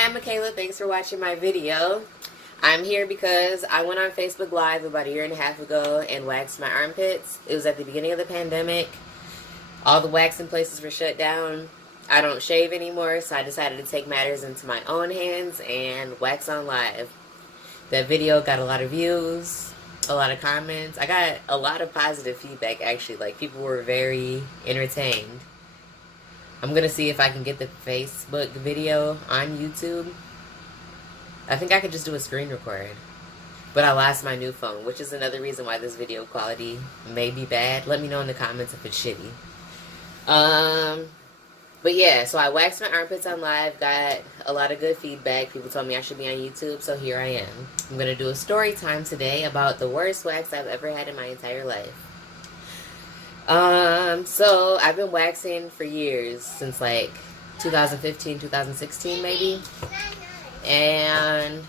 Hi, I'm Michaela. Thanks for watching my video. I'm here because I went on Facebook Live about a year and a half ago and waxed my armpits. It was at the beginning of the pandemic. All the waxing places were shut down. I don't shave anymore, so I decided to take matters into my own hands and wax on live. That video got a lot of views, a lot of comments. I got a lot of positive feedback, actually. Like, people were very entertained. I'm gonna see if I can get the Facebook video on YouTube. I think I could just do a screen record. But I lost my new phone, which is another reason why this video quality may be bad. Let me know in the comments if it's shitty. But yeah, so I waxed my armpits on live, got a lot of good feedback. People told me I should be on YouTube, so here I am. I'm gonna do a story time today about the worst wax I've ever had in my entire life. So I've been waxing for years, since like 2015, 2016 maybe. And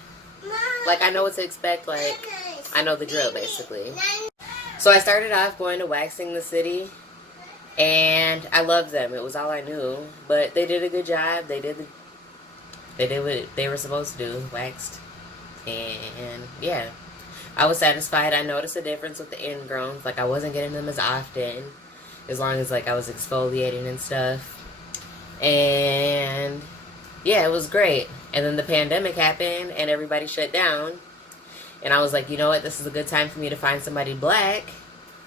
like, I know what to expect, like I know the drill basically. So I started off going to Waxing the City, and I loved them. It was all I knew, but they did a good job. They did what they were supposed to do, waxed, and yeah, I was satisfied. I noticed a difference with the ingrowns. Like, I wasn't getting them as often, as long as like I was exfoliating and stuff. And yeah, it was great. And then the pandemic happened and everybody shut down. And I was like, you know what? This is a good time for me to find somebody black,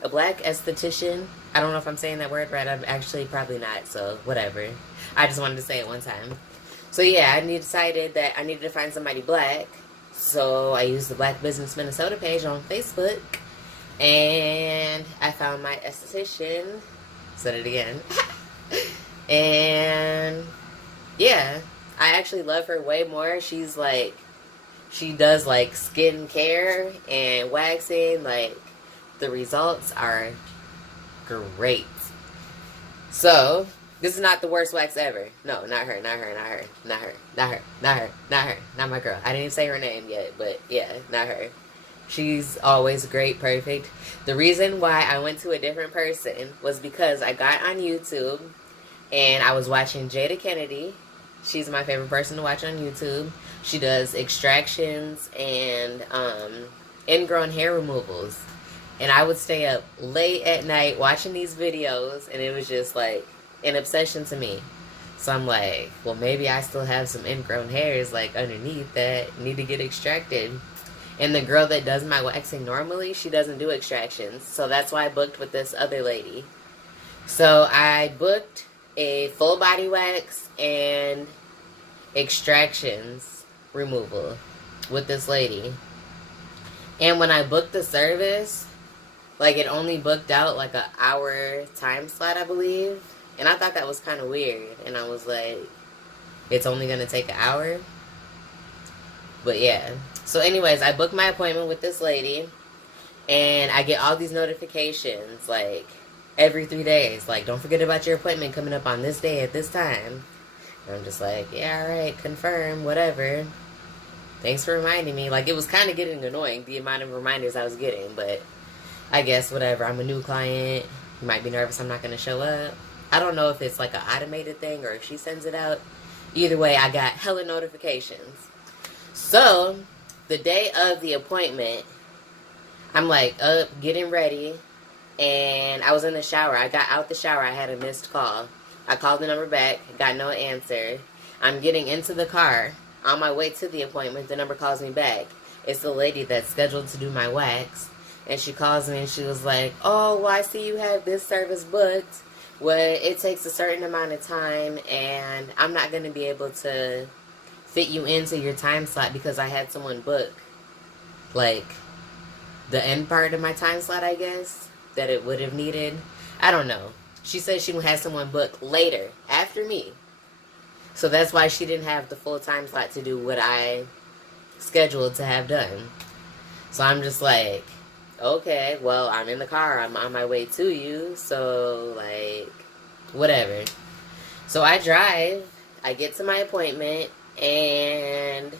a black esthetician. I don't know if I'm saying that word right. I'm actually probably not, so whatever. I just wanted to say it one time. So yeah, I decided that I needed to find somebody black. So I used the Black Business Minnesota page on Facebook, and I found my esthetician. Said it again. And yeah, I actually love her way more. She's like, she does like skin care and waxing. Like, the results are great. So this is not the worst wax ever. No, not her, not her, not her, not her, not her, not her, not her, not my girl. I didn't even say her name yet, but yeah, not her. She's always great, perfect. The reason why I went to a different person was because I got on YouTube and I was watching Jada Kennedy. She's my favorite person to watch on YouTube. She does extractions and ingrown hair removals. And I would stay up late at night watching these videos, and it was just like an obsession to me. So I'm like, well, maybe I still have some ingrown hairs like underneath that need to get extracted. And the girl that does my waxing normally, she doesn't do extractions. So that's why I booked with this other lady. So I booked a full body wax and extractions removal with this lady. And when I booked the service, like, it only booked out like an hour time slot, I believe. And I thought that was kind of weird. And I was like, it's only going to take an hour? But yeah. So anyways, I booked my appointment with this lady. And I get all these notifications, like, every 3 days. Like, don't forget about your appointment coming up on this day at this time. And I'm just like, yeah, alright, confirm, whatever. Thanks for reminding me. Like, it was kind of getting annoying, the amount of reminders I was getting. But I guess, whatever. I'm a new client. You might be nervous I'm not going to show up. I don't know if it's like an automated thing or if she sends it out. Either way, I got hella notifications. So, the day of the appointment, I'm like up, getting ready, and I was in the shower. I got out the shower. I had a missed call. I called the number back, got no answer. I'm getting into the car. On my way to the appointment, the number calls me back. It's the lady that's scheduled to do my wax. And she calls me and she was like, oh, well, I see you have this service booked. Well, it takes a certain amount of time, and I'm not going to be able to fit you into your time slot because I had someone book, like, the end part of my time slot, I guess, that it would have needed. I don't know. She said she had someone book later, after me. So that's why she didn't have the full time slot to do what I scheduled to have done. So I'm just like, okay, well, I'm in the car. I'm on my way to you. So, like, whatever. So I drive. I get to my appointment. And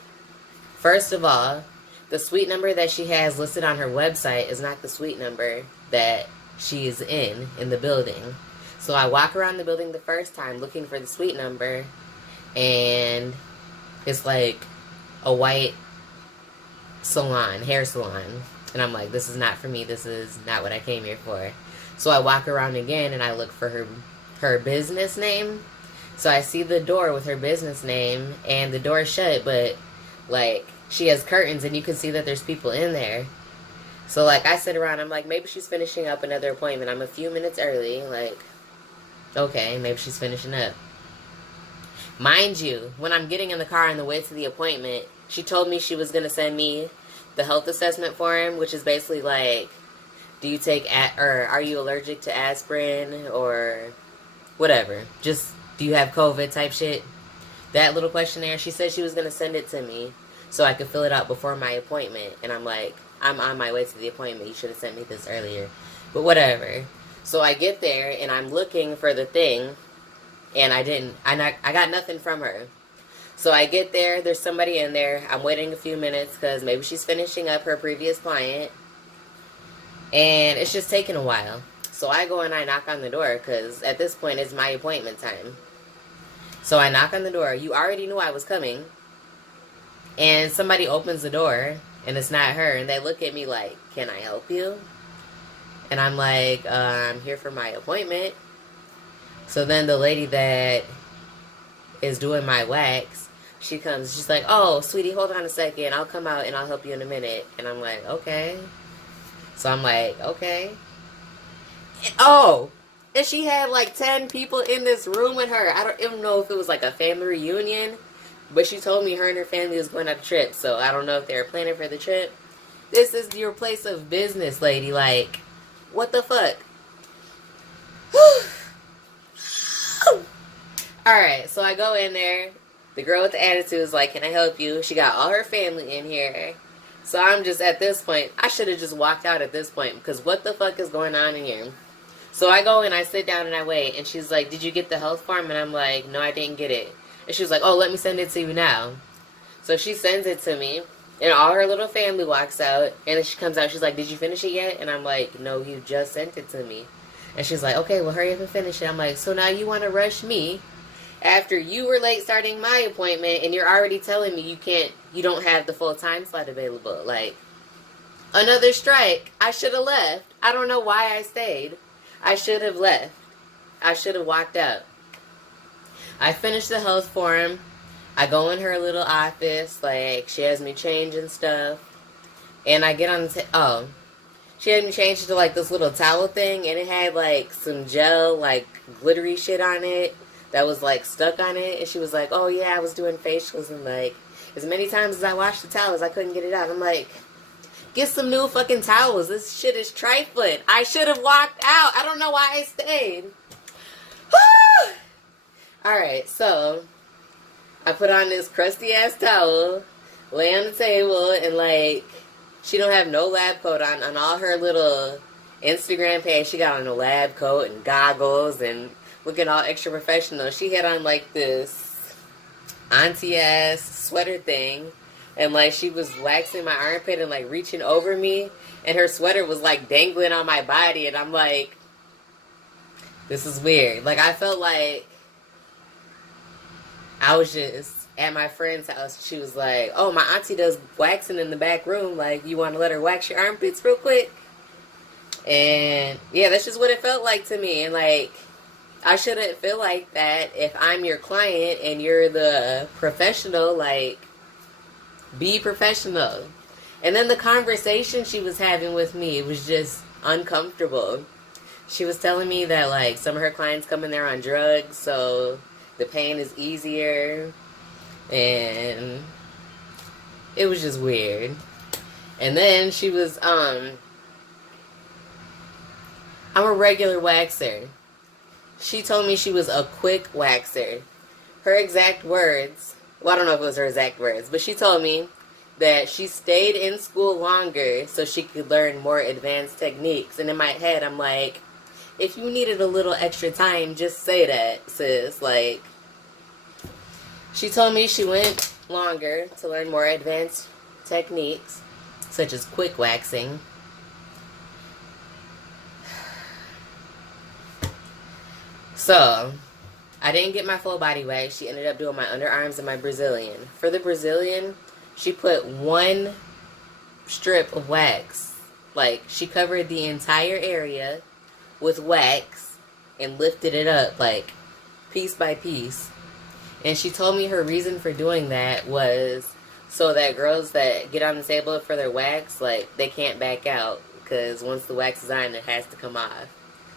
first of all, the suite number that she has listed on her website is not the suite number that she is in the building. So I walk around the building the first time looking for the suite number. And It's like a white salon, hair salon. And I'm like, this is not for me. This is not what I came here for. So I walk around again and I look for her business name. So I see the door with her business name and the door shut, but like she has curtains and you can see that there's people in there. So like I sit around, I'm like, maybe she's finishing up another appointment. I'm a few minutes early. Like, okay, maybe she's finishing up. Mind you, when I'm getting in the car on the way to the appointment, she told me she was going to send me the health assessment form, which is basically like, do you take, or are you allergic to aspirin or whatever? Just, do you have COVID type shit? That little questionnaire, she said she was going to send it to me so I could fill it out before my appointment. And I'm like, I'm on my way to the appointment. You should have sent me this earlier. But whatever. So I get there and I'm looking for the thing. And I got nothing from her. So I get there, there's somebody in there. I'm waiting a few minutes because maybe she's finishing up her previous client. And it's just taking a while. So I go and I knock on the door because at this point it's my appointment time. So I knock on the door. You already knew I was coming. And somebody opens the door and it's not her. And they look at me like, can I help you? And I'm like, I'm here for my appointment. So then the lady that is doing my wax, she comes, she's like, oh, sweetie, hold on a second. I'll come out and I'll help you in a minute. And I'm like, okay. So I'm like, okay. And she had like 10 people in this room with her. I don't even know if it was like a family reunion. But she told me her and her family was going on a trip. So I don't know if they were planning for the trip. This is your place of business, lady. Like, what the fuck? Alright, so I go in there. The girl with the attitude is like, can I help you? She got all her family in here. So I'm just, at this point, I should have just walked out at this point. Because what the fuck is going on in here? So I go and I sit down and I wait. And she's like, did you get the health form? And I'm like, no, I didn't get it. And she was like, oh, let me send it to you now. So she sends it to me. And all her little family walks out. And then she comes out. She's like, did you finish it yet? And I'm like, no, you just sent it to me. And she's like, okay, well, hurry up and finish it. I'm like, so now you want to rush me after you were late starting my appointment and you're already telling me you don't have the full time slot available. Like, another strike. I should have left. I don't know why I stayed. I should have left. I should have walked out. I finished the health form. I go in her little office. Like, she has me change and stuff. And I get on the she had me change into like this little towel thing. And it had like some gel, like glittery shit on it that was like stuck on it. And she was like, oh yeah, I was doing facials. And like, as many times as I washed the towels, I couldn't get it out. I'm like, get some new fucking towels. This shit is trifling. I should have walked out. I don't know why I stayed. Alright, so I put on this crusty ass towel, lay on the table, and like, she don't have no lab coat on. On all her little Instagram page, she got on a lab coat and goggles and looking all extra professional. She had on like this auntie ass sweater thing. And like, she was waxing my armpit and like reaching over me. And her sweater was like dangling on my body. And I'm like, this is weird. Like, I felt like I was just at my friend's house. She was like, oh, my auntie does waxing in the back room. Like, you want to let her wax your armpits real quick? And yeah, that's just what it felt like to me. And like, I shouldn't feel like that if I'm your client and you're the professional. Like, be professional. And then the conversation she was having with me, it was just uncomfortable. She was telling me that like some of her clients come in there on drugs, so the pain is easier. And it was just weird. And then she was, I'm a regular waxer. She told me she was a quick waxer. Her exact words, well, I don't know if it was her exact words, but she told me that she stayed in school longer so she could learn more advanced techniques. And in my head, I'm like, if you needed a little extra time, just say that, sis. Like, she told me she went longer to learn more advanced techniques, such as quick waxing. So, I didn't get my full body wax. She ended up doing my underarms and my Brazilian. For the Brazilian, she put one strip of wax. Like, she covered the entire area with wax and lifted it up, like, piece by piece. And she told me her reason for doing that was so that girls that get on the table for their wax, like, they can't back out. Because once the wax is on, it has to come off.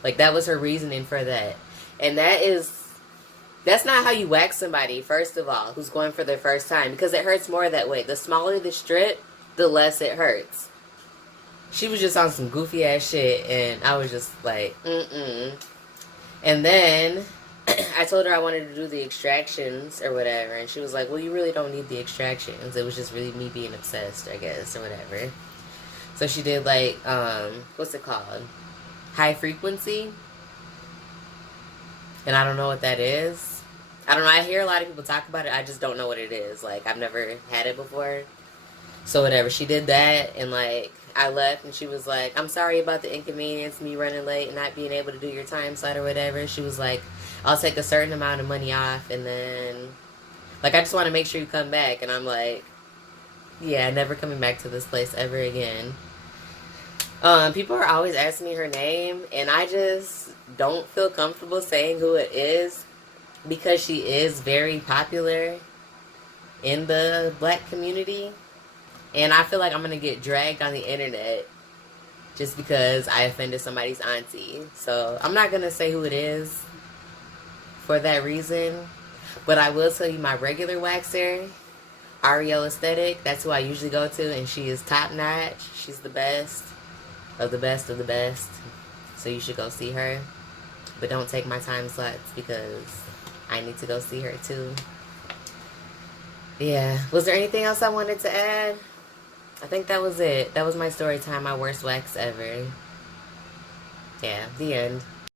Like, that was her reasoning for that. And that's not how you wax somebody, first of all, who's going for their first time. Because it hurts more that way. The smaller the strip, the less it hurts. She was just on some goofy ass shit, and I was just like, And then I told her I wanted to do the extractions or whatever, and she was like, well, you really don't need the extractions. It was just really me being obsessed, I guess, or whatever. So she did, like, what's it called? High frequency. And I don't know what that is. I don't know. I hear a lot of people talk about it. I just don't know what it is. Like, I've never had it before. So whatever. She did that, and, like, I left, and she was like, I'm sorry about the inconvenience, me running late and not being able to do your time slot or whatever. She was like, I'll take a certain amount of money off, and then, like, I just want to make sure you come back. And I'm like, yeah, never coming back to this place ever again. People are always asking me her name, and I just don't feel comfortable saying who it is because she is very popular in the black community. And I feel like I'm going to get dragged on the internet just because I offended somebody's auntie. So I'm not going to say who it is for that reason. But I will tell you my regular waxer, Ariel Aesthetic, that's who I usually go to. And she is top notch. She's the best of the best of the best. So you should go see her. But don't take my time slots because I need to go see her too. Yeah. Was there anything else I wanted to add? I think that was it. That was my story time, my worst wax ever. Yeah, the end.